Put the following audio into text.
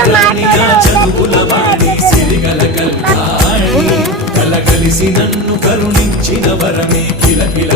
చక్కరాని నా చదువుల వాణి సిరిగల కల్లాణి కలగలిసి నన్ను కరుణించిన వరమే కిలకిల